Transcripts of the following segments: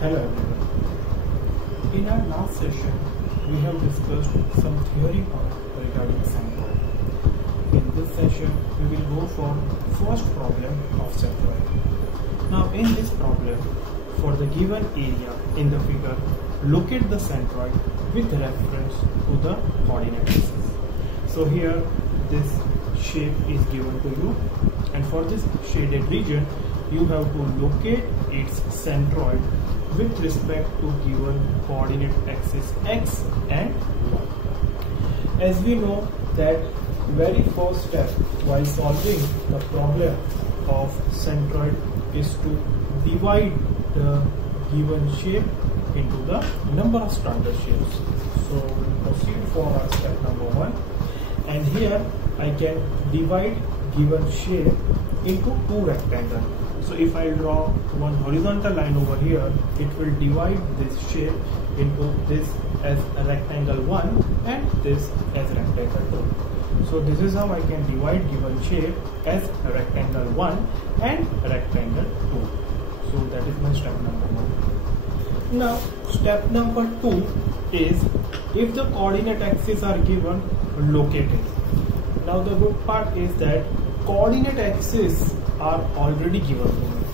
Hello everyone. In our last session, we have discussed some theory regarding centroid. In this session, we will go for first problem of centroid. Now in this problem, for the given area in the figure, locate the centroid with reference to the coordinate axis. So here this shape is given to you, and for this shaded region, you have to locate its centroid with respect to given coordinate axis x and y. As we know that very first step while solving the problem of centroid is to divide the given shape into the number of standard shapes. So we'll proceed for our step number 1, and here I can divide given shape into two rectangles. So if I draw one horizontal line over here, it will divide this shape into this as a rectangle 1 and this as rectangle 2. So this is how I can divide given shape as a rectangle 1 and rectangle 2. So that is my step number 1. Now step number 2 is, if the coordinate axes are given, locate it. Now the good part is that coordinate axes are already given to me,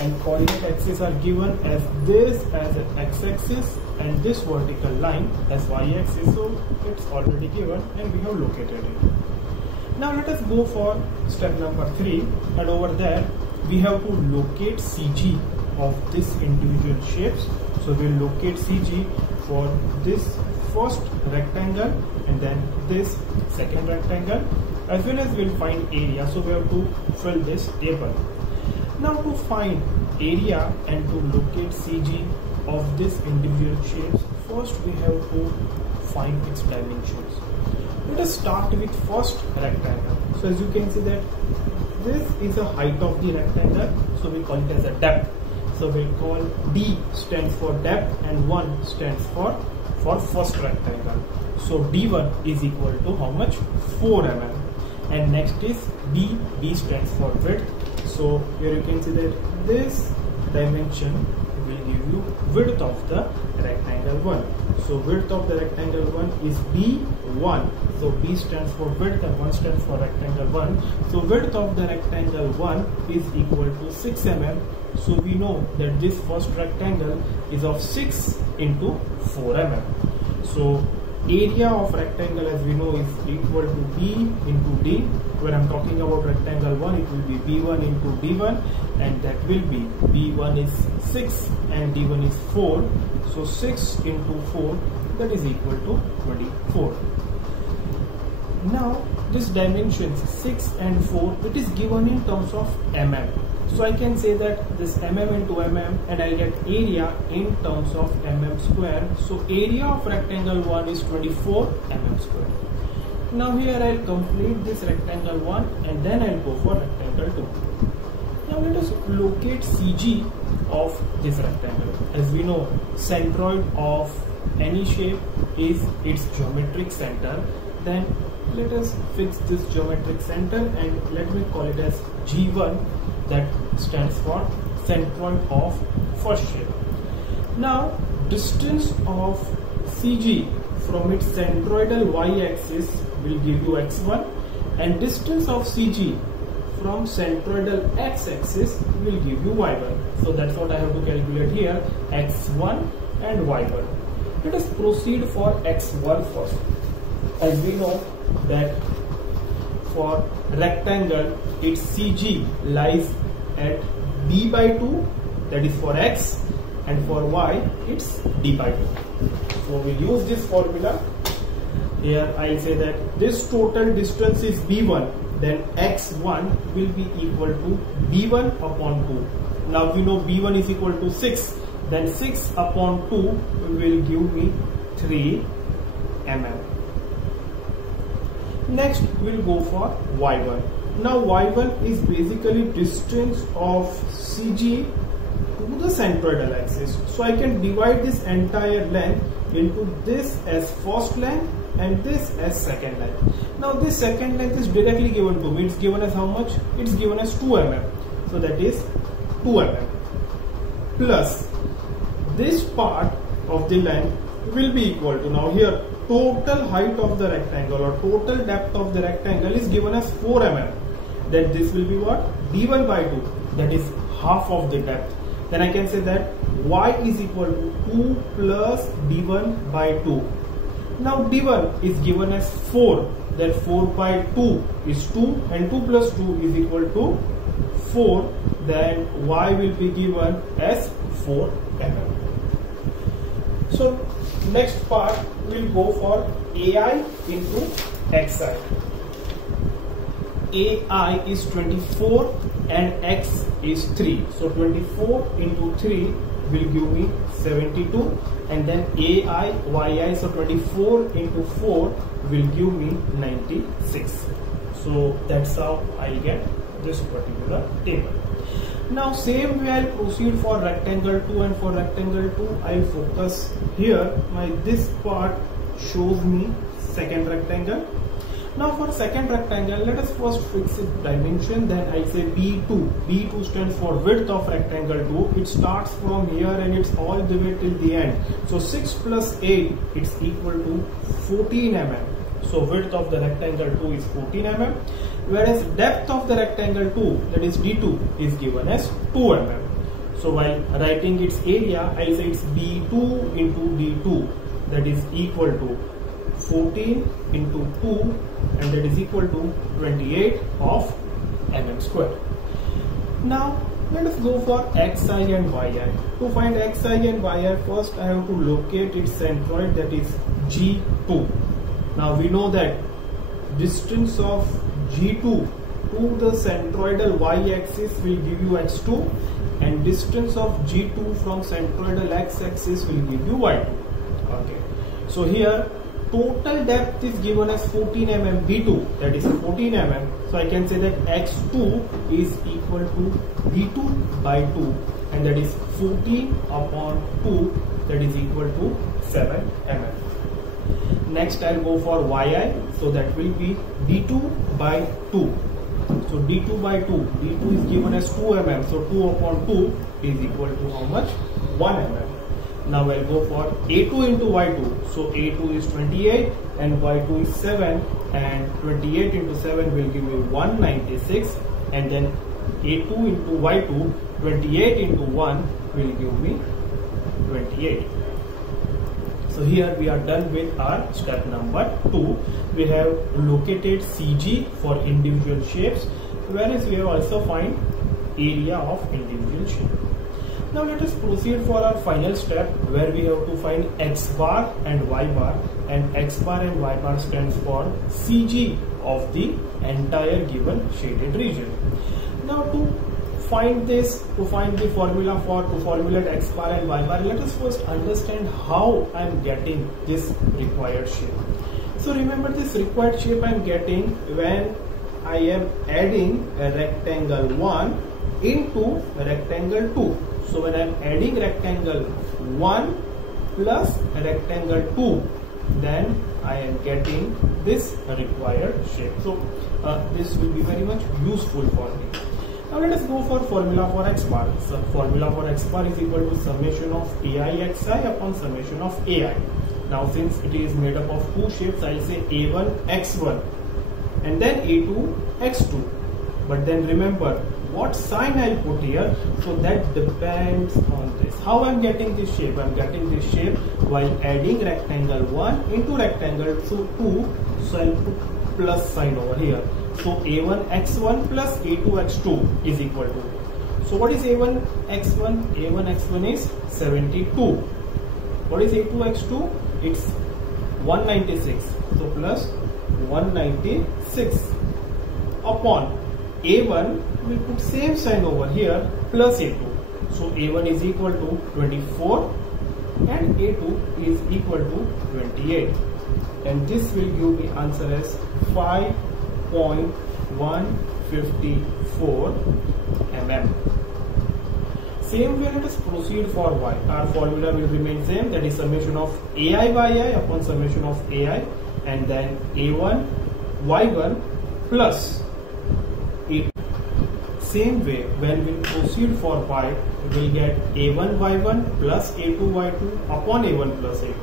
and coordinate axes are given as this as an x-axis and this vertical line as y-axis. So it's already given and we have located it. Now let us go for step number 3, and over there we have to locate CG of this individual shapes. So we'll locate CG for this first rectangle and then this second rectangle, as well as we'll find area. So we have to fill this table. Now to find area and to locate CG of this individual shapes, first we have to find its dimensions. Let us start with first rectangle. So as you can see that this is the height of the rectangle, so we call it as a depth. So we'll call D stands for depth and 1 stands for first rectangle. So D1 is equal to how much? 4 mm. And next is B. B stands for width. So here you can see that this dimension will give you width of the rectangle 1. So width of the rectangle 1 is B1. So B stands for width and 1 stands for rectangle 1. So width of the rectangle 1 is equal to 6 mm. So we know that this first rectangle is of 6 into 4 mm. So area of rectangle, as we know, is equal to B into D. When I'm talking about rectangle 1, it will be B1 into D1, and that will be B1 is 6 and D1 is 4. So 6 into 4, that is equal to 24. Now this dimensions 6 and 4, it is given in terms of mm. So I can say that this mm into mm, and I'll get area in terms of mm square. So area of rectangle 1 is 24 mm square. Now here I'll complete this rectangle 1 and then I'll go for rectangle 2. Now let us locate CG of this rectangle. As we know, centroid of any shape is its geometric center. Then let us fix this geometric center and let me call it as G1, that stands for centroid of first shape. Now distance of CG from its centroidal y-axis will give you x1, and distance of CG from centroidal x-axis will give you y1. So that's what I have to calculate here, x1 and y1. Let us proceed for x1 first. As we know that for rectangle, its CG lies at b by 2, that is for x, and for y it's d by 2. So we'll use this formula. Here I'll say that this total distance is b1, then x1 will be equal to b1 upon 2. Now we know b1 is equal to 6, then 6 upon 2 will give me 3 mm. Next we'll go for y1. Now y1 is basically distance of CG to the centroidal axis. So I can divide this entire length into this as first length and this as second length. Now this second length is directly given to me. It's given as how much? It's given as 2 mm. So that is 2 mm plus this part of the length will be equal to, now here total height of the rectangle or total depth of the rectangle is given as 4 mm. Then this will be what? d1 by 2, that is half of the depth. Then I can say that y is equal to 2 plus d1 by 2. Now d1 is given as 4, that 4 by 2 is 2 and 2 plus 2 is equal to 4. Then y will be given as 4 mm. So next part will go for AI into XI. AI is 24 and X is 3. So 24 into 3 will give me 72, and then AI, YI, so 24 into 4 will give me 96. So that's how I'll get this particular table. Now same way I'll proceed for rectangle 2, and for rectangle 2 I'll focus here. This part shows me second rectangle. Now for second rectangle, let us first fix its dimension. Then I say B2. B2 stands for width of rectangle 2. It starts from here and it's all the way till the end. So 6 plus 8, it's equal to 14 mm. So width of the rectangle 2 is 14 mm. Whereas depth of the rectangle 2, that is D2, is given as 2 mm. So while writing its area, I'll say it's B2 into D2, that is equal to 14 into 2, and that is equal to 28 of mm square. Now let us go for xi and yi. To find xi and yi, first I have to locate its centroid, that is G2. Now we know that distance of G2 to the centroidal y-axis will give you x2, and distance of G2 from centroidal x-axis will give you y2. Okay. So here total depth is given as 14 mm B2, that is 14 mm. So I can say that x2 is equal to B2 by 2, and that is 14 upon 2, that is equal to 7 mm. Next I'll go for yi, so that will be D2 by 2. So D2 by 2, D2 is given as 2 mm, so 2 upon 2 is equal to how much? 1 mm. Now I'll go for A2 into Y2. So A2 is 28 and Y2 is 7, and 28 into 7 will give me 196, and then A2 into Y2, 28 into 1 will give me 28. So here we are done with our step number 2. We have located CG for individual shapes, whereas we have also find area of individual shape. Now let us proceed for our final step, where we have to find x bar and y bar, and x bar and y bar stands for CG of the entire given shaded region. Now to find this, to find the formula to formulate x bar and y bar, let us first understand how I am getting this required shape. So remember, this required shape I am getting when I am adding a rectangle 1 into a rectangle 2. So when I am adding rectangle 1 plus rectangle 2, then I am getting this required shape. So this will be very much useful for me. Now let us go for formula for x bar. So formula for x bar is equal to summation of ai xi upon summation of ai. Now since it is made up of two shapes, I will say a1 x1 and then a2 x2. But then remember what sign I'll put here, so that depends on this. How I'm getting this shape? I'm getting this shape while adding rectangle 1 into rectangle 2, so I'll put plus sign over here. So a1 x1 plus a2 x2 is equal to, so what is a1 x1? a1 x1 is 72. What is a2 x2? It's 196. So plus 196 upon a1, we put same sign over here, plus a2. So a1 is equal to 24 and a2 is equal to 28, and this will give the answer as 5.154 mm. Same way let us proceed for y. Our formula will remain same, that is summation of ai by I upon summation of ai, and then a1 y1 plus a2. Same way when we proceed for y, will get a1y1 plus a2y2 upon a1 plus a2.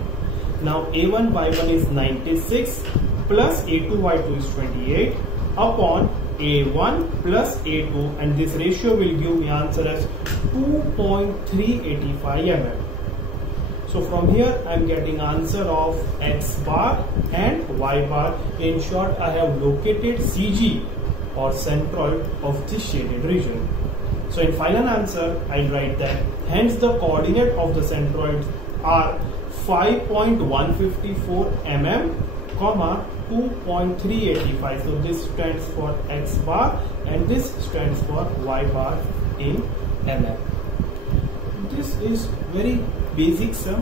Now a1y1 is 96 plus a2y2 is 28 upon a1 plus a2, and this ratio will give me answer as 2.385 mm. So from here I am getting answer of x bar and y bar. In short, I have located CG or centroid of this shaded region. So in final answer I write that hence the coordinate of the centroids are 5.154 mm, 2.385. So this stands for x bar and this stands for y bar in mm. This is very basic sum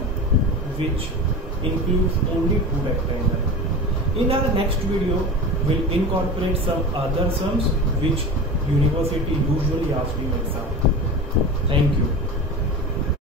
which includes only two rectangles. In our next video, we'll incorporate some other sums which university usually asks in exam. Thank you.